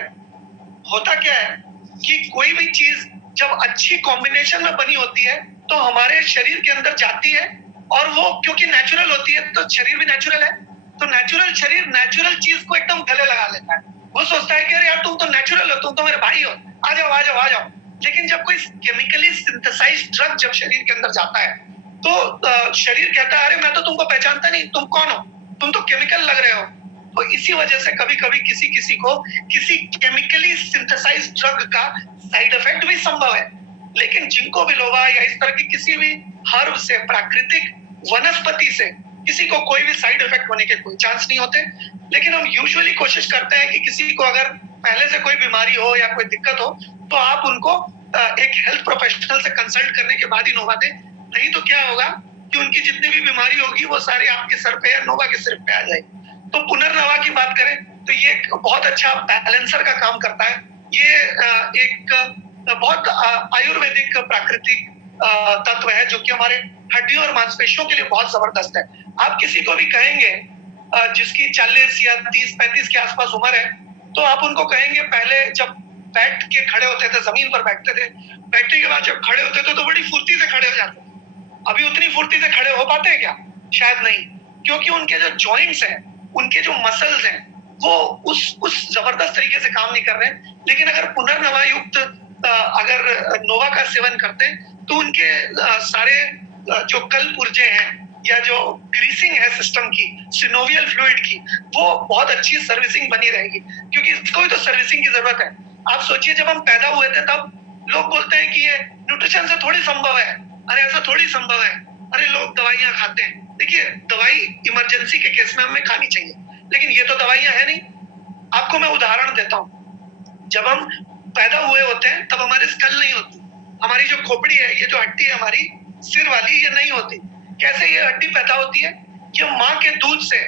होता क्या है कि कोई भी चीज जब अच्छी कॉम्बिनेशन में बनी होती है तो हमारे शरीर के अंदर जाती है, और वो क्योंकि नेचुरल होती है तो शरीर भी नेचुरल है, तो नेचुरल शरीर नेचुरल चीज को एकदम गले लगा लेता है। वो सोचता है कि अरे यार तुम तो नेचुरल हो, तुम तो मेरे भाई हो, आ जाओ आ जाओ आ जाओ। लेकिन जब कोई केमिकली सिंथेसाइज्ड ड्रग जब शरीर के अंदर जाता है तो शरीर कहता है अरे मैं तो तुमको पहचानता नहीं, तुम कौन हो, तुम तो केमिकल लग रहे हो। तो इसी वजह से कभी कभी किसी को किसी केमिकली सिंथेसाइज्ड ड्रग का साइड इफेक्ट भी संभव है। लेकिन जिंको बिलोबा या इस तरह की किसी भी हर्ब से, प्राकृतिक वनस्पति से किसी को कोई भी साइड इफेक्ट होने के कोई चांस नहीं होते। लेकिन हम यूजुअली कोशिश करते हैं कि किसी को अगर पहले से कोई बीमारी हो या कोई दिक्कत हो तो आप उनको एक हेल्थ प्रोफेशनल से कंसल्ट करने के बाद ही नोवा दें। नहीं तो क्या होगा कि उनकी जितनी भी बीमारी होगी वो सारी आपके सर पे या नोवा के सिर पे आ जाएगी। तो पुनर्नवा की बात करें तो ये एक बहुत अच्छा बैलेंसर का काम करता है। ये एक बहुत आयुर्वेदिक प्राकृतिक तत्व है जो कि हमारे हड्डियों और मांसपेशियों के लिए बहुत जबरदस्त है। आप किसी को भी कहेंगे जिसकी 40 या 30-35 के आसपास उम्र है, तो आप उनको कहेंगे पहले जब बैठ के खड़े होते थे, जमीन पर बैठते थे, बैठने के बाद जब खड़े होते थे तो बड़ी फुर्ती से खड़े हो जाते थे। अभी उतनी फुर्ती से खड़े हो पाते हैं क्या? शायद नहीं, क्योंकि उनके जो जॉइंट्स हैं, उनके जो मसल्स हैं, वो उस जबरदस्त तरीके से काम नहीं कर रहे हैं। लेकिन अगर पुनर्नवा युक्त अगर नोवा का सेवन करते हैं तो उनके सारे जो कल पुर्जे हैं या जो ग्रीसिंग है सिस्टम की, सिनोवियल फ्लूइड की, वो बहुत अच्छी सर्विसिंग बनी रहेगी, क्योंकि इसको भी तो सर्विसिंग की जरूरत है। आप सोचिए जब हम पैदा हुए थे तब लोग बोलते हैं कि ये न्यूट्रिशन से थोड़ी संभव है, अरे ऐसा थोड़ी संभव है, अरे लोग दवाइयां खाते हैं। देखिए दवाई इमरजेंसी के केस में हमें खानी चाहिए, लेकिन ये तो दवाइयां है नहीं। आपको मैं उदाहरण देता हूँ, जब हम पैदा हुए होते हैं तब हमारे स्कल नहीं होती, हमारी जो खोपड़ी है, ये जो हड्डी है हमारी सिर वाली, ये नहीं होती। कैसे ये हड्डी पैदा होती है? ये माँ के दूध से,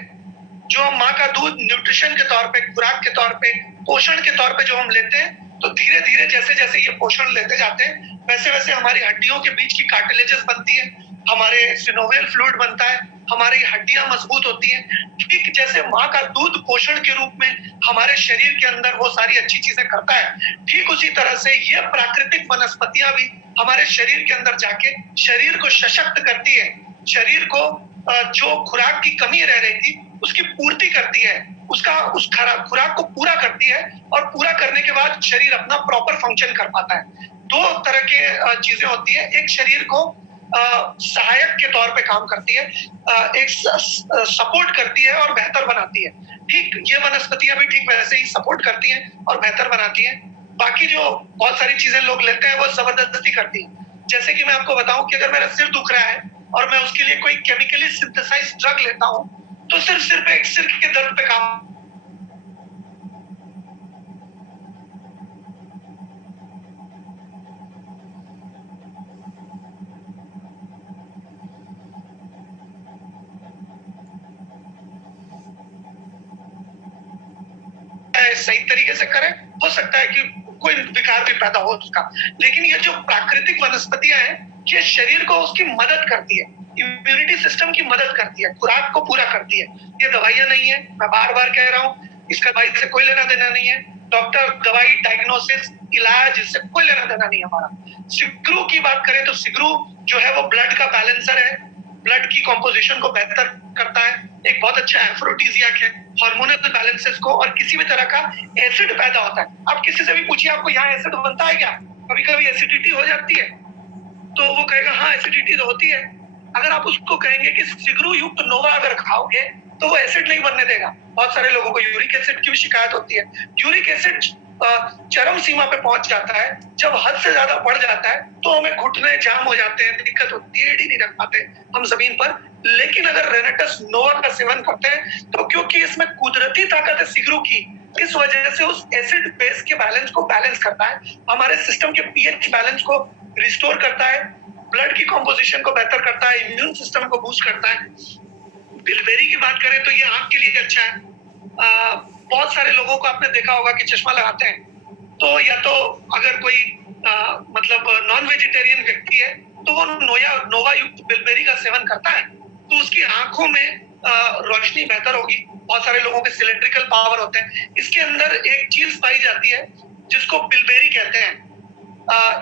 जो माँ का दूध न्यूट्रिशन के तौर पे, खुराक के तौर पे, पोषण के तौर पे जो हम लेते हैं, तो धीरे धीरे जैसे जैसे ये पोषण लेते जाते हैं वैसे वैसे हमारी हड्डियों के बीच की कार्टिलेजेस बनती है, हमारे सिनोवियल फ्लूइड बनता है, हमारी हड्डियां मजबूत होती हैं। ठीक जैसे माँ का दूध पोषण के रूप में हमारे शरीर के अंदर वो सारी अच्छी चीजें करता है, ठीक उसी तरह से ये प्राकृतिक वनस्पतियां भी हमारे शरीर के अंदर जाके शरीर को सशक्त करती है, शरीर को जो खुराक की कमी रह रही थी उसकी पूर्ति करती है, उस खुराक को पूरा करती है, और पूरा करने के बाद शरीर अपना प्रॉपर फंक्शन कर पाता है। दो तरह के चीजें होती है, एक शरीर को सहायक के तौर पे काम करती है, एक सपोर्ट करती है और बेहतर बनाती है। ठीक ये वनस्पतियां भी ठीक वैसे ही सपोर्ट करती हैं और बेहतर बनाती हैं। बाकी जो बहुत सारी चीजें लोग लेते हैं वो जबरदस्ती करती हैं। जैसे कि मैं आपको बताऊं कि अगर मेरा सिर दुख रहा है और मैं उसके लिए कोई केमिकली सिंथेसाइज ड्रग लेता हूं, तो सिर्फ एक सिर के दर्द पे काम सही तरीके से करें, हो सकता है कि कोई विकार भी पैदा हो उसका। लेकिन ये जो प्राकृतिक वनस्पतियां हैं, ये शरीर को उसकी मदद करती है, इम्यूनिटी सिस्टम की मदद करती है, खुराक को पूरा करती है। ये दवाइयां नहीं है, मैं बार बार कह रहा हूँ, इसका दवाई से कोई लेना देना नहीं है। डॉक्टर, दवाई, डायग्नोसिस, इलाज, इससे कोई लेना देना नहीं हमारा। सिगरू की बात करें तो सिगरू जो है वो ब्लड का बैलेंसर है, ब्लड की कॉम्पोजिशन को बेहतर करता है, एक बहुत अच्छा एफ्रोडीजियक है, हार्मोनल बैलेंसेस को, और किसी भी तरह का एसिड पैदा होता है। आप किसी से भी पूछिए आपको यहाँ एसिड बनता है क्या, कभी कभी एसिडिटी हो जाती है, तो वो कहेगा हाँ एसिडिटी तो होती है। अगर आप उसको कहेंगे कि सिगरू युक्त नोवा अगर खाओगे तो वो एसिड नहीं बनने देगा। बहुत सारे लोगों को यूरिक एसिड की भी शिकायत होती है। यूरिक एसिड चरम सीमा पे पहुंच जाता है, जब हद से ज्यादा बढ़ जाता है तो हमें घुटने जाम हो जाते हैं, दिक्कत होती है, एड़ी नहीं रख पाते हम जमीन पर। लेकिन अगर रेनेटस नोवा का सेवन करते हैं तो क्योंकि इसमें कुदरती ताकत है सिगरू की, इस वजह से उस एसिड बेस के बैलेंस को बैलेंस करता है, हमारे सिस्टम के पीएच बैलेंस को रिस्टोर करता है, ब्लड की कॉम्पोजिशन को बेहतर करता है, इम्यून सिस्टम को बूस्ट करता है। बिलबेरी की बात करें तो ये आंख के लिए अच्छा है। बहुत सारे लोगों को आपने देखा होगा कि चश्मा लगाते हैं, तो या तो अगर कोई मतलब नॉन वेजिटेरियन व्यक्ति है तो वो नोवा युक्त बिलबेरी का सेवन करता है तो उसकी आंखों में रोशनी बेहतर होगी। बहुत सारे लोगों के सिलेंड्रिकल पावर होते हैं, इसके अंदर एक चीज पाई जाती है जिसको बिलबेरी कहते हैं।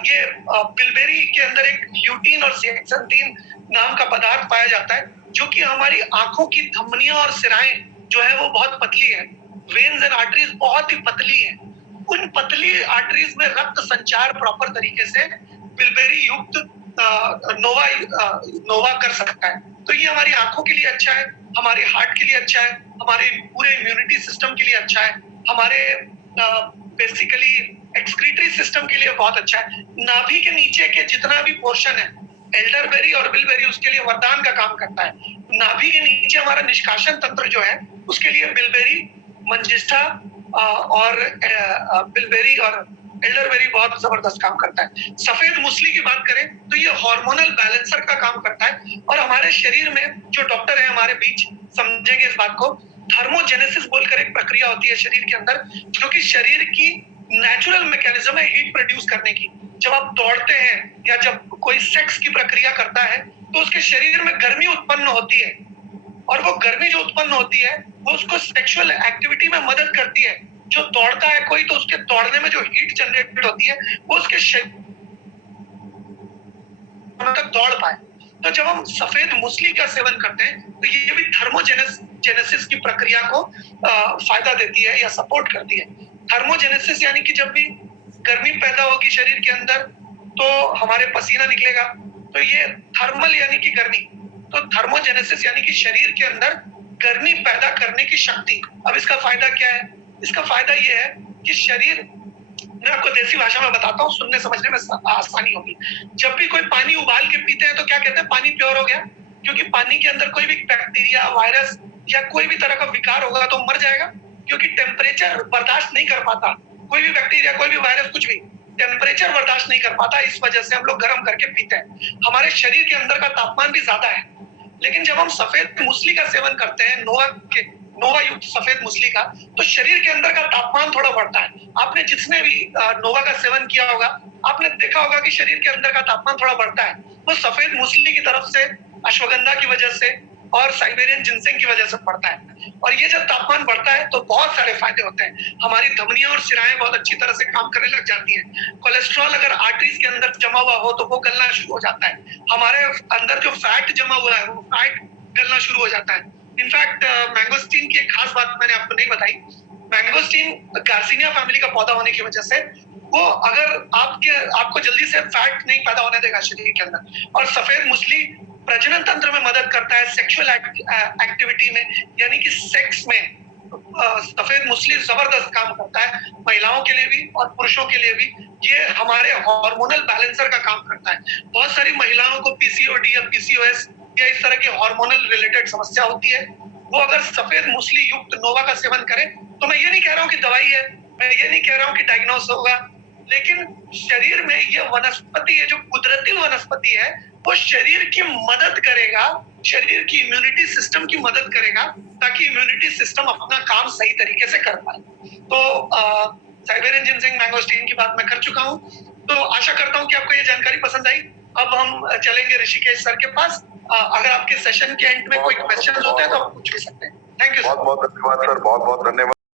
ये बिलबेरी के अंदर एक ल्यूटीन और zeaxanthin नाम का पदार्थ पाया जाता है, जो कि हमारी आंखों की धमनियां और सिराएं जो है वो बहुत पतली है, वेन्स एंड आर्टरीज बहुत ही पतली है, उन पतली आर्टरीज में रक्त संचार प्रॉपर तरीके से बिलबेरी युक्त नोवा कर सकता है। तो ये हमारी आंखों के लिए अच्छा है, हमारे हार्ट के लिए अच्छा है, हमारे पूरे इम्यूनिटी सिस्टम के लिए अच्छा है, हमारे बेसिकली एक्सक्रीटरी सिस्टम के लिए बहुत अच्छा है। नाभि के नीचे के जितना भी पोर्शन है, एल्डरबेरी और बिलबेरी उसके लिए वरदान का काम करता है। नाभि के नीचे हमारा निष्कासन तंत्र जो है उसके लिए बिलबेरी, मंजिष्ठा और बिलबेरी और एल्डरबेरी बहुत जबरदस्त काम करता है। सफेद मूसली की बात करें तो ये हार्मोनल बैलेंसर का काम करता है, और हमारे शरीर में जो डॉक्टर है हमारे बीच समझेंगे इस बात को, थर्मोजेनेसिस बोलकर एक प्रक्रिया होती है शरीर के अंदर, जो कि शरीर की नेचुरल मैकेनिज्म है हीट प्रोड्यूस करने की। जब आप दौड़ते हैं या जब कोई सेक्स की प्रक्रिया करता है तो उसके शरीर में गर्मी उत्पन्न होती है, और वो गर्मी जो उत्पन्न होती है वो उसको सेक्सुअल एक्टिविटी में मदद करती है। जो दौड़ता है कोई तो उसके दौड़ने में जो हीट जनरेट होती है वो उसके शरीर तक दौड़ पाए। तो जब हम सफेद मूसली का सेवन करते हैं तो ये भी थर्मोजेनेसिस की प्रक्रिया को फायदा देती है या सपोर्ट करती है। थर्मोजेनेसिस यानी कि जब भी गर्मी पैदा होगी शरीर के अंदर तो हमारे पसीना निकलेगा, तो ये थर्मल यानी कि गर्मी, तो थर्मोजेनेसिस यानी कि शरीर के अंदर गर्मी पैदा करने की शक्ति। अब इसका फायदा क्या है? इसका फायदा ये है कि शरीर, मैं आपको देसी भाषा में बताता हूँ, सुनने समझने में आसानी होगी। जब भी कोई पानी उबाल के पीते हैं तो क्या कहते हैं? पानी प्योर हो गया, क्योंकि पानी के अंदर कोई भी बैक्टीरिया, वायरस या कोई भी तरह का विकार होगा तो मर जाएगा, क्योंकि टेम्परेचर बर्दाश्त नहीं कर पाता। कोई भी बैक्टीरिया, कोई भी वायरस, कुछ भी टेम्परेचर बर्दाश्त नहीं कर पाता, इस वजह से हम लोग गर्म करके पीते हैं। हमारे शरीर के अंदर का तापमान भी ज्यादा है। लेकिन जब हम सफेद मूसली का सेवन करते हैं, नोवा युक्त सफेद मूसली का, तो शरीर के अंदर का तापमान थोड़ा बढ़ता है। आपने जिसने भी नोवा का सेवन किया होगा, आपने देखा होगा कि शरीर के अंदर का तापमान थोड़ा बढ़ता है। वो सफेद मूसली की तरफ से, अश्वगंधा की वजह से, और साइबेरियन जिनसेंग की वजह से बढ़ता है। और ये जब तापमान बढ़ता है तो बहुत सारे फायदे होते हैं। हमारी धमनियां और सिराएं बहुत अच्छी तरह से काम करने लग जाती हैं। कोलेस्ट्रॉल अगर आर्टरीज के अंदर जमा हुआ हो तो वो गलना शुरू हो जाता है। हमारे अंदर जो फैट जमा हुआ है वो फैट गलना शुरू हो जाता है। इनफैक्ट मैंगोस्टीन की एक खास बात मैंने आपको नहीं बताई। मैंगोस्टीन गार्सिनिया फैमिली का पौधा होने की वजह से वो अगर आपको जल्दी से फैट नहीं पैदा होने देगा शरीर के अंदर। और सफेद मूसली प्रजनन तंत्र में मदद करता है, सेक्सुअल एक्टिविटी में, यानी कि सेक्स में सफेद मूसली जबरदस्त काम करता है, महिलाओं के लिए भी और पुरुषों के लिए भी। ये हमारे हार्मोनल बैलेंसर का काम करता है। बहुत सारी महिलाओं को पीसीओडी या पीसीओएस या इस तरह की हार्मोनल रिलेटेड समस्या होती है, वो अगर सफेद मूसली युक्त नोवा का सेवन करें, तो मैं ये नहीं कह रहा हूँ कि दवाई है, मैं ये नहीं कह रहा हूँ कि डायग्नोस होगा, लेकिन शरीर में ये वनस्पति है, जो कुदरती वनस्पति है, वो शरीर की मदद करेगा, शरीर की इम्यूनिटी सिस्टम की मदद करेगा, ताकि इम्यूनिटी सिस्टम अपना काम सही तरीके से कर पाए। तो साइबेरियन जिनसेंग मैंगोस्टीन की बात मैं कर चुका हूँ। तो आशा करता हूँ कि आपको ये जानकारी पसंद आई। अब हम चलेंगे ऋषिकेश सर के पास। अगर आपके सेशन के एंड में कोई क्वेश्चन होते हैं तो आप पूछ भी सकते हैं। Thank you sir. बहुत बहुत धन्यवाद सर, बहुत बहुत धन्यवाद।